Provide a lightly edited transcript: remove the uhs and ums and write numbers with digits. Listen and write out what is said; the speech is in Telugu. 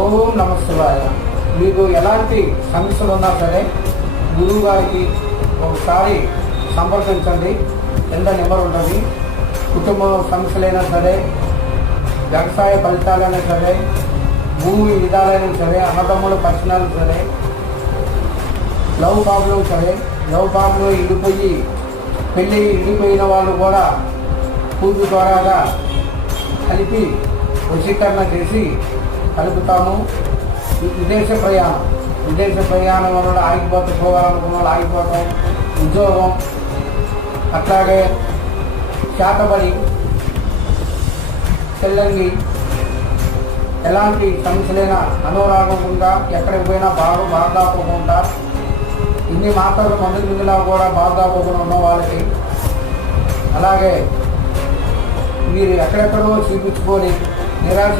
ఓం నమః శివాయ. మీకు ఎలాంటి సమస్యలు ఉన్నా సరే గురువు గారికి ఒకసారి సంప్రదించండి. ఎంత నెంబర్ ఉంటుంది. కుటుంబ సమస్యలైనా సరే, వ్యవసాయ ఫలితాలైనా సరే, భూమి విధాలైనా సరే, అన్నదమ్ముల పరిచయాలు సరే, లవ్ ప్రాబ్లం సరే, లవ్ ప్రాబ్లం ఇడిపోయి పెళ్ళి ఇడిపోయిన వాళ్ళు కూడా పూజ ద్వారాగా కలిపి వశీకరణ చేసి కలుపుతాము. విదేశ ప్రయాణం వల్ల పోవాలనుకున్న వాళ్ళు ఆగిపోతాం. ఉద్యోగం అట్లాగే శాతబడి తెల్లంగి ఎలాంటి సమస్యలైనా అనారోగ్యంగా ఎక్కడికి పోయినా బాధపోకుండా ఇన్ని మాత్రలు మందులా కూడా బాధపోకుండా ఉన్న వాళ్ళకి, అలాగే మీరు ఎక్కడెక్కడో చూపించుకొని నిరాశ